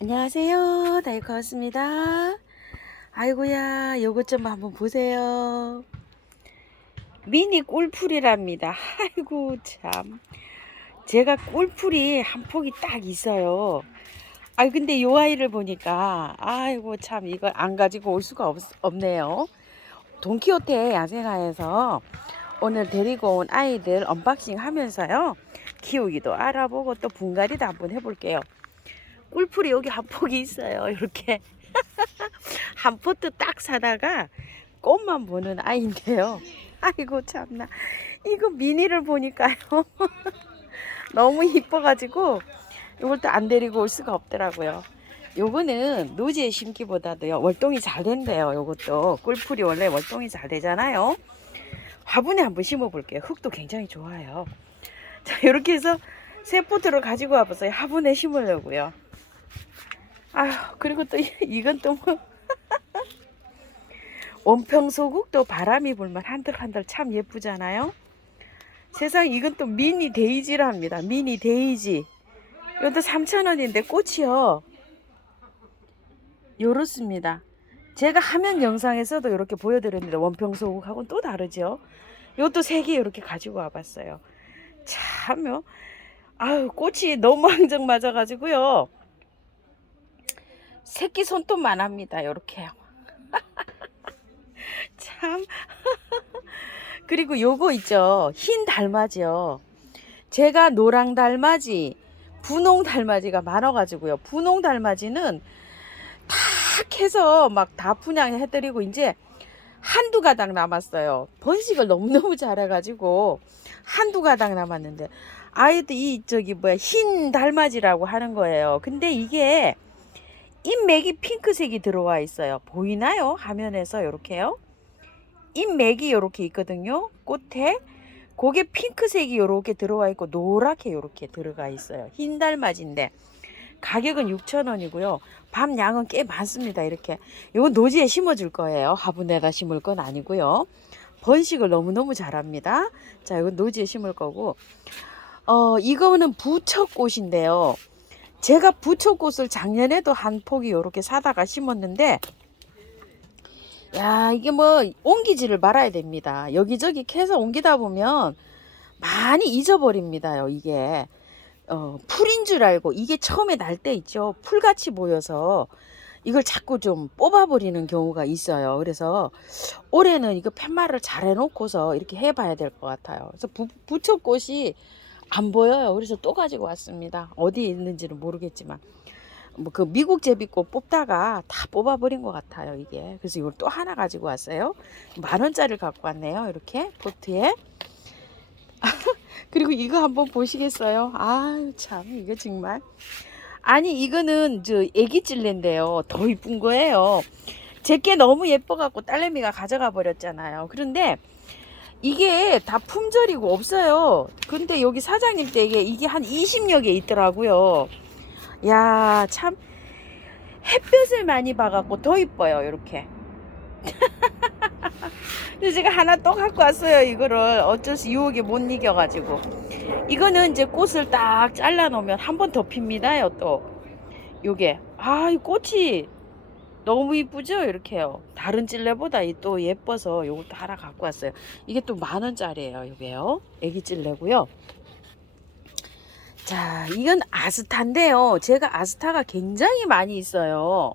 안녕하세요. 다이코였습니다. 아이고야, 요것 좀 한번 보세요. 미니 꿀풀이랍니다. 아이고 참, 제가 꿀풀이 한 폭이 딱 있어요. 아이 근데 요 아이를 보니까 아이고 참, 이걸 안 가지고 올 수가 없네요. 돈키호테 야생화에서 오늘 데리고 온 아이들 언박싱 하면서요, 키우기도 알아보고 또 분갈이도 한번 해볼게요. 꿀풀이 여기 한 폭이 있어요. 이렇게 한 포트 딱 사다가 꽃만 보는 아이인데요. 아이고 참나, 이거 미니를 보니까요 너무 이뻐가지고 이걸 또 안 데리고 올 수가 없더라고요. 요거는 노지에 심기보다도요 월동이 잘 된대요. 요것도 꿀풀이 원래 월동이 잘 되잖아요. 화분에 한번 심어 볼게요. 흙도 굉장히 좋아요. 자, 이렇게 해서 새 포트를 가지고 와봤어요. 화분에 심으려고요. 아휴, 그리고 또 이건 또 뭐, 원평소국도 바람이 불면 한들한들 참 예쁘잖아요. 세상, 이건 또 미니 데이지랍니다. 미니 데이지. 이것도 3,000원인데 꽃이요, 요렇습니다. 제가 화면 영상에서도 이렇게 보여드렸는데 원평소국하고는 또 다르죠. 이것도 3개 이렇게 가지고 와봤어요. 참요, 아유, 꽃이 너무 앙증맞아가지고요, 새끼 손톱만 합니다. 요렇게요. 참. 그리고 요거 있죠, 흰 달맞이요. 제가 노랑 달맞이, 분홍 달맞이가 많아가지고요. 분홍 달맞이는 탁 해서 막 다 분양해드리고 이제 한두 가닥 남았어요. 번식을 너무너무 잘해가지고 한두 가닥 남았는데, 아이들 이 저기 뭐야, 흰 달맞이라고 하는 거예요. 근데 이게 잎맥이 핑크색이 들어와 있어요. 보이나요? 화면에서 이렇게요. 잎맥이 이렇게 있거든요. 꽃에 그게 핑크색이 이렇게 들어와 있고 노랗게 이렇게 들어가 있어요. 흰 달맞이인데 가격은 6,000원이고요. 밤 양은 꽤 많습니다. 이렇게 이건 노지에 심어줄 거예요. 화분에다 심을 건 아니고요. 번식을 너무너무 잘합니다. 자, 이건 노지에 심을 거고, 이거는 부처꽃인데요. 제가 부처꽃을 작년에도 한 포기 이렇게 사다가 심었는데, 야, 이게 뭐 옮기지를 말아야 됩니다. 여기저기 캐서 옮기다 보면 많이 잊어버립니다요. 이게 풀인 줄 알고, 이게 처음에 날 때 있죠, 풀같이 보여서 이걸 자꾸 좀 뽑아버리는 경우가 있어요. 그래서 올해는 이거 팻말을 잘 해놓고서 이렇게 해봐야 될 것 같아요. 그래서 부처꽃이 안 보여요. 그래서 또 가지고 왔습니다. 어디에 있는지는 모르겠지만 뭐 그 미국 제비꽃 뽑다가 다 뽑아버린 것 같아요, 이게. 그래서 이걸 또 하나 가지고 왔어요. 10,000원짜리를 갖고 왔네요. 이렇게 포트에. 그리고 이거 한번 보시겠어요? 아유 참, 이거 정말. 아니, 이거는 저 애기 찔레인데요, 더 이쁜 거예요. 제게 너무 예뻐갖고 딸내미가 가져가 버렸잖아요. 그런데 이게 다 품절이고 없어요. 근데 여기 사장님 댁에 이게 한 20여 개 있더라고요. 야, 참, 햇볕을 많이 봐갖고 더 이뻐요, 이렇게. 그래서 제가 하나 또 갖고 왔어요. 이거를 어쩔 수 유혹에 못 이겨가지고. 이거는 이제 꽃을 딱 잘라 놓으면 한 번 더 핍니다요, 또. 요게. 아, 이 꽃이 너무 이쁘죠? 이렇게요. 다른 찔레보다 또 예뻐서 요것도 하나 갖고 왔어요. 이게 또 10,000원짜리예요, 요게요. 애기 찔레고요. 자, 이건 아스타인데요. 제가 아스타가 굉장히 많이 있어요.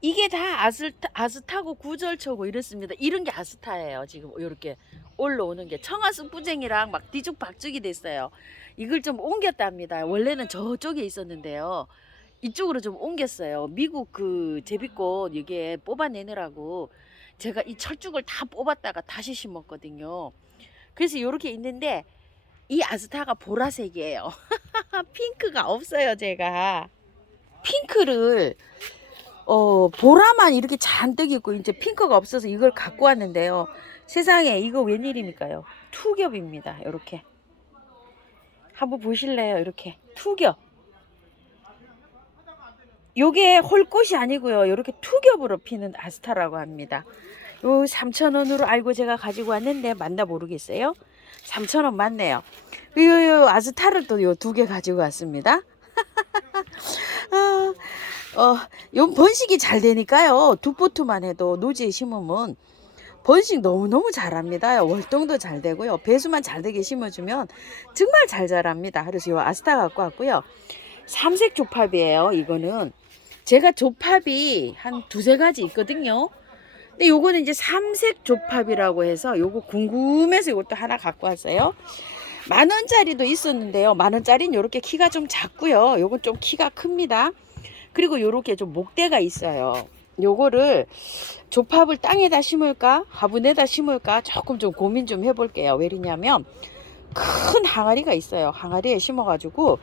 이게 다 아스타고 구절초고 이렇습니다. 이런 게 아스타예요. 지금 이렇게 올라오는 게 청아쑥 부쟁이랑 막 뒤죽박죽이 됐어요. 이걸 좀 옮겼답니다. 원래는 저쪽에 있었는데요, 이쪽으로 좀 옮겼어요. 미국 그 제비꽃 이게 뽑아내느라고 제가 이 철쭉을 다 뽑았다가 다시 심었거든요. 그래서 이렇게 있는데 이 아스타가 보라색이에요. 핑크가 없어요, 제가. 핑크를 보라만 이렇게 잔뜩 있고 이제 핑크가 없어서 이걸 갖고 왔는데요. 세상에, 이거 웬일입니까요? 투겹입니다. 이렇게 한번 보실래요? 이렇게 투겹. 요게 홀꽃이 아니고요, 이렇게 투겹으로 피는 아스타라고 합니다. 요 3,000원으로 알고 제가 가지고 왔는데 맞나 모르겠어요. 3,000원 맞네요. 요 아스타를 또 요 2개 가지고 왔습니다. 아, 요 번식이 잘 되니까요. 두 포트만 해도 노지에 심으면 번식 너무너무 잘합니다. 월동도 잘 되고요. 배수만 잘 되게 심어주면 정말 잘 자랍니다. 그래서 요 아스타 갖고 왔고요. 삼색 조팝이에요. 이거는 제가 조팝이 한 두세 가지 있거든요. 근데 요거는 이제 삼색 조팝이라고 해서 요거 궁금해서 이것도 하나 갖고 왔어요. 10,000원짜리도 있었는데요. 10,000원짜리는 요렇게 키가 좀 작고요. 요건 좀 키가 큽니다. 그리고 요렇게 좀 목대가 있어요. 요거를 조팝을 땅에다 심을까 화분에다 심을까 조금 좀 고민 좀 해볼게요. 왜냐면 큰 항아리가 있어요. 항아리에 심어가지고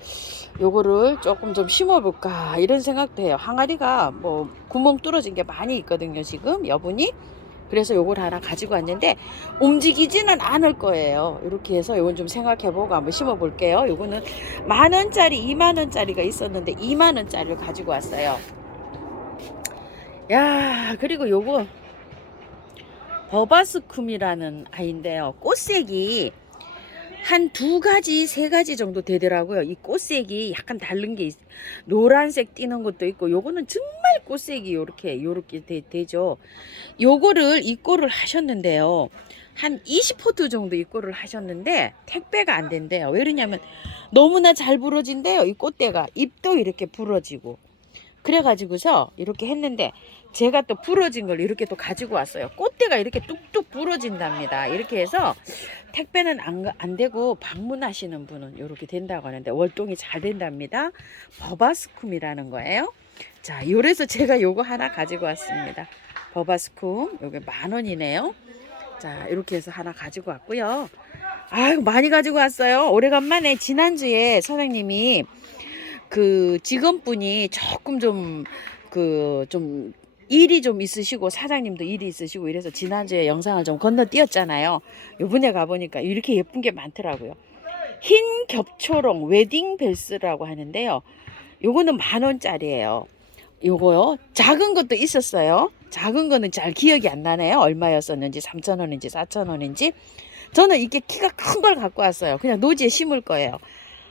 요거를 조금 좀 심어볼까 이런 생각도 해요. 항아리가 뭐 구멍 뚫어진 게 많이 있거든요. 지금 여분이. 그래서 요걸 하나 가지고 왔는데 움직이지는 않을 거예요. 이렇게 해서 요건 좀 생각해보고 한번 심어볼게요. 요거는 10,000원짜리 20,000원짜리가 있었는데 20,000원짜리를 가지고 왔어요. 야, 그리고 요거 버바스쿰이라는 아이인데요. 꽃색이 한 2가지, 3가지 정도 되더라고요. 이 꽃색이 약간 다른 게 노란색 띄는 것도 있고, 요거는 정말 꽃색이 요렇게 되죠. 요거를 입고를 하셨는데요. 한 20포트 정도 입고를 하셨는데 택배가 안 된대요. 왜 그러냐면 너무나 잘 부러진대요. 이 꽃대가 잎도 이렇게 부러지고. 그래가지고서 이렇게 했는데 제가 또 부러진 걸 이렇게 또 가지고 왔어요. 꽃대가 이렇게 뚝뚝 부러진답니다. 이렇게 해서 택배는 안 되고 방문하시는 분은 이렇게 된다고 하는데 월동이 잘 된답니다. 버바스쿰이라는 거예요. 자, 요래서 제가 요거 하나 가지고 왔습니다. 버바스쿰 요게 10,000원이네요. 자, 이렇게 해서 하나 가지고 왔고요. 아유, 많이 가지고 왔어요. 오래간만에 지난주에 사장님이 그 직원분이 조금 좀 일이 좀 있으시고 사장님도 일이 있으시고 이래서 지난주에 영상을 좀 건너뛰었잖아요. 요번에 가보니까 이렇게 예쁜 게 많더라고요. 흰 겹초롱 웨딩 벨스라고 하는데요. 요거는 10,000원짜리예요. 요거요. 작은 것도 있었어요. 작은 거는 잘 기억이 안 나네요. 얼마였었는지 3,000원인지 4,000원인지. 저는 이게 키가 큰 걸 갖고 왔어요. 그냥 노지에 심을 거예요.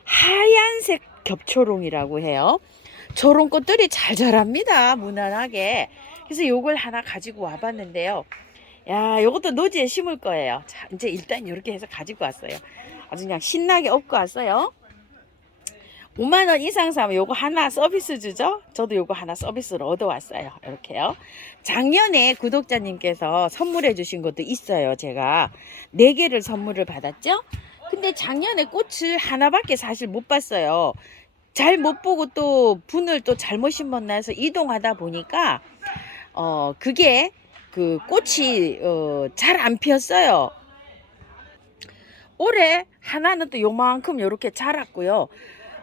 하얀색 겹초롱이라고 해요. 초롱꽃들이 잘 자랍니다. 무난하게. 그래서 요걸 하나 가지고 와봤는데요. 야, 요것도 노지에 심을 거예요. 자, 이제 일단 이렇게 해서 가지고 왔어요. 아주 그냥 신나게 업고 왔어요. 50,000원 이상 사면 요거 하나 서비스 주죠. 저도 요거 하나 서비스로 얻어왔어요. 이렇게요. 작년에 구독자님께서 선물해 주신 것도 있어요. 제가 4개를 선물을 받았죠. 근데 작년에 꽃을 하나밖에 사실 못 봤어요. 잘 못 보고 또 분을 또 잘못 심었나 해서 이동하다 보니까 그게 그 꽃이 잘 안 피었어요. 올해 하나는 또 요만큼 요렇게 자랐고요.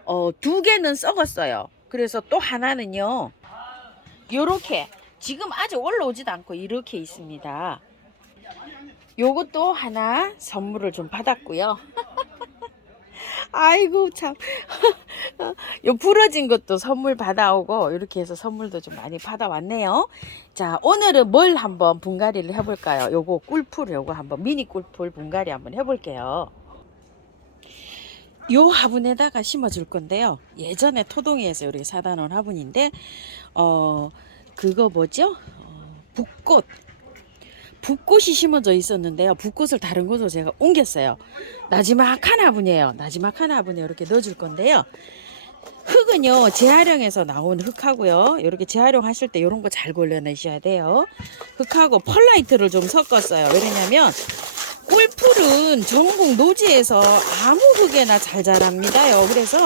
2개는 썩었어요. 그래서 또 하나는요. 요렇게 지금 아직 올라오지도 않고 이렇게 있습니다. 요것도 하나 선물을 좀 받았고요. 아이고 참. 요 부러진 것도 선물 받아오고 이렇게 해서 선물도 좀 많이 받아왔네요. 자, 오늘은 뭘 한번 분갈이를 해볼까요? 요거 꿀풀 요거 한번 미니 꿀풀 분갈이 한번 해볼게요. 요 화분에다가 심어줄 건데요. 예전에 토동이에서 이렇게 사다 놓은 화분인데 그거 뭐죠? 붓꽃이 심어져 있었는데요. 붓꽃을 다른 곳으로 제가 옮겼어요. 나지막한 화분이에요. 나지막한 화분에 이렇게 넣어줄 건데요. 흙은요, 재활용해서 나온 흙하고요. 이렇게 재활용하실 때 이런 거 잘 골라내셔야 돼요. 흙하고 펄라이트를 좀 섞었어요. 왜냐면 꿀풀은 전국 노지에서 아무 흙에나 잘 자랍니다요. 그래서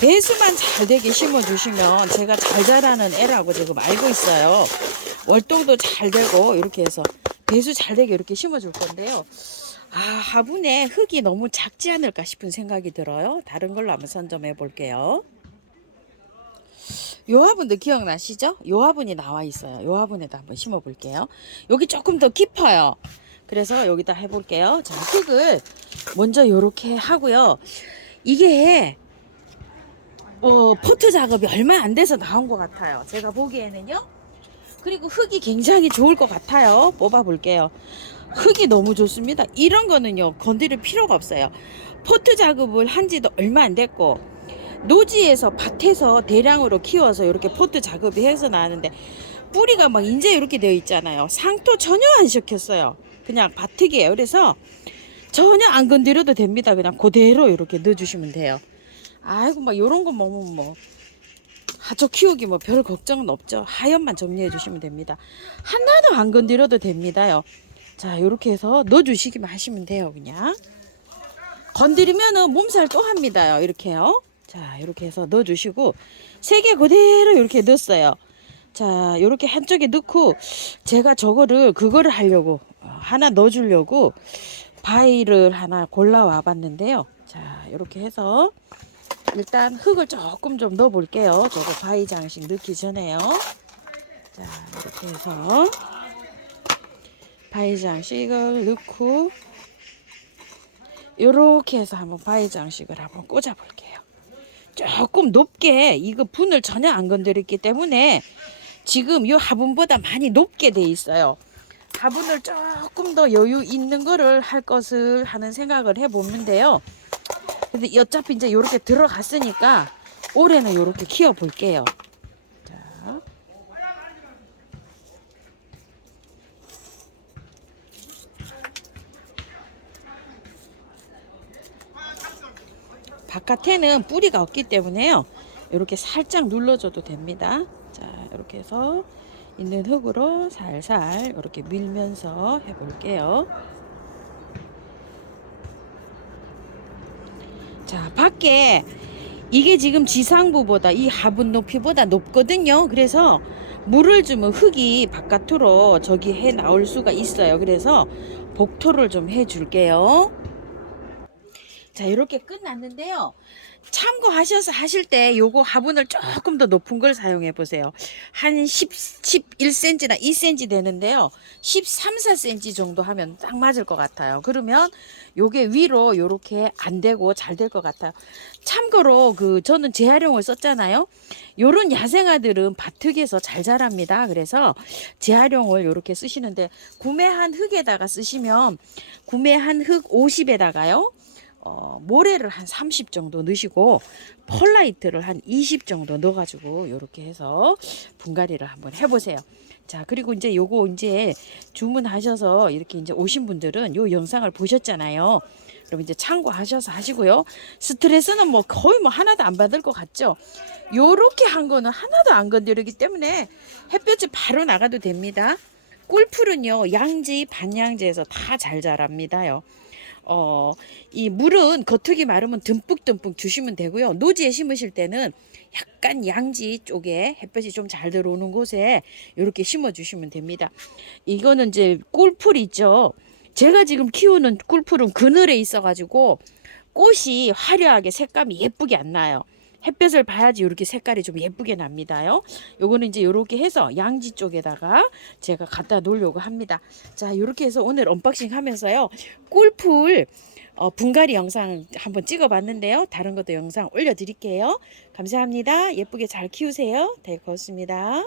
배수만 잘 되게 심어주시면 제가 잘 자라는 애라고 지금 알고 있어요. 월동도 잘 되고 이렇게 해서 배수 잘 되게 이렇게 심어줄 건데요. 아, 화분에 흙이 너무 작지 않을까 싶은 생각이 들어요. 다른 걸로 한번 선점해 볼게요. 요 화분도 기억나시죠? 요 화분이 나와 있어요. 요 화분에다 한번 심어 볼게요. 여기 조금 더 깊어요. 그래서 여기다 해볼게요. 자, 흙을 먼저 요렇게 하고요. 이게 포트 작업이 얼마 안 돼서 나온 것 같아요. 제가 보기에는요. 그리고 흙이 굉장히 좋을 것 같아요. 뽑아 볼게요. 흙이 너무 좋습니다. 이런 거는요 건드릴 필요가 없어요. 포트 작업을 한 지도 얼마 안 됐고 노지에서 밭에서 대량으로 키워서 이렇게 포트 작업이 해서 나왔는데 뿌리가 막 이제 이렇게 되어 있잖아요. 상토 전혀 안 시켰어요. 그냥 밭이에요. 그래서 전혀 안 건드려도 됩니다. 그냥 그대로 이렇게 넣어주시면 돼요. 아이고 막 요런 거 뭐 하초 키우기 뭐 별 걱정은 없죠. 하얀만 정리해 주시면 됩니다. 하나도 안 건드려도 됩니다요. 자, 요렇게 해서 넣어주시기만 하시면 돼요. 그냥 건드리면은 몸살 또 합니다요. 이렇게요. 자, 이렇게 해서 넣어주시고 3개 그대로 이렇게 넣었어요. 자, 요렇게 한쪽에 넣고 제가 그거를 하려고 하나 넣어주려고 바위를 하나 골라와 봤는데요. 자, 이렇게 해서 일단 흙을 조금 좀 넣어 볼게요. 저거 바위 장식 넣기 전에요. 자, 이렇게 해서 바위 장식을 넣고 이렇게 해서 한번 바위 장식을 한번 꽂아 볼게요. 조금 높게, 이거 분을 전혀 안 건드렸기 때문에 지금 이 화분보다 많이 높게 돼 있어요. 화분을 조금 더 여유 있는 거를 할 것을 하는 생각을 해보는데요. 근데 어차피 이제 이렇게 들어갔으니까 올해는 이렇게 키워 볼게요. 자, 바깥에는 뿌리가 없기 때문에요. 이렇게 살짝 눌러줘도 됩니다. 자, 이렇게 해서 있는 흙으로 살살 이렇게 밀면서 해볼게요. 자, 밖에 이게 지금 지상부보다 이 화분 높이보다 높거든요. 그래서 물을 주면 흙이 바깥으로 저기 해 나올 수가 있어요. 그래서 복토를 좀 해 줄게요. 자, 이렇게 끝났는데요. 참고하셔서 하실 때 요거 화분을 조금 더 높은 걸 사용해 보세요. 한 11cm나 2cm 되는데요. 13, 4cm 정도 하면 딱 맞을 것 같아요. 그러면 요게 위로 요렇게 안 되고 잘 될 것 같아요. 참고로 저는 재활용을 썼잖아요. 요런 야생화들은 밭흙에서 잘 자랍니다. 그래서 재활용을 요렇게 쓰시는데 구매한 흙에다가 쓰시면 구매한 흙 50에다가요. 모래를 한 30 정도 넣으시고 펄라이트를 한 20 정도 넣어가지고 이렇게 해서 분갈이를 한번 해보세요. 자, 그리고 이제 요거 이제 주문하셔서 이렇게 이제 오신 분들은 요 영상을 보셨잖아요. 그럼 이제 참고하셔서 하시고요. 스트레스는 뭐 거의 뭐 하나도 안 받을 것 같죠. 요렇게 한 거는 하나도 안 건드리기 때문에 햇볕이 바로 나가도 됩니다. 꿀풀은요 양지 반양지에서 다 잘 자랍니다요. 이 물은 겉흙이 마르면 듬뿍듬뿍 주시면 되고요. 노지에 심으실 때는 약간 양지 쪽에 햇볕이 좀 잘 들어오는 곳에 이렇게 심어 주시면 됩니다. 이거는 이제 꿀풀 있죠. 제가 지금 키우는 꿀풀은 그늘에 있어 가지고 꽃이 화려하게 색감이 예쁘게 안 나요. 햇볕을 봐야지 이렇게 색깔이 좀 예쁘게 납니다요. 요거는 이제 이렇게 해서 양지 쪽에다가 제가 갖다 놓으려고 합니다. 자, 이렇게 해서 오늘 언박싱 하면서요. 꿀풀 분갈이 영상 한번 찍어 봤는데요. 다른 것도 영상 올려 드릴게요. 감사합니다. 예쁘게 잘 키우세요. 네, 고맙습니다.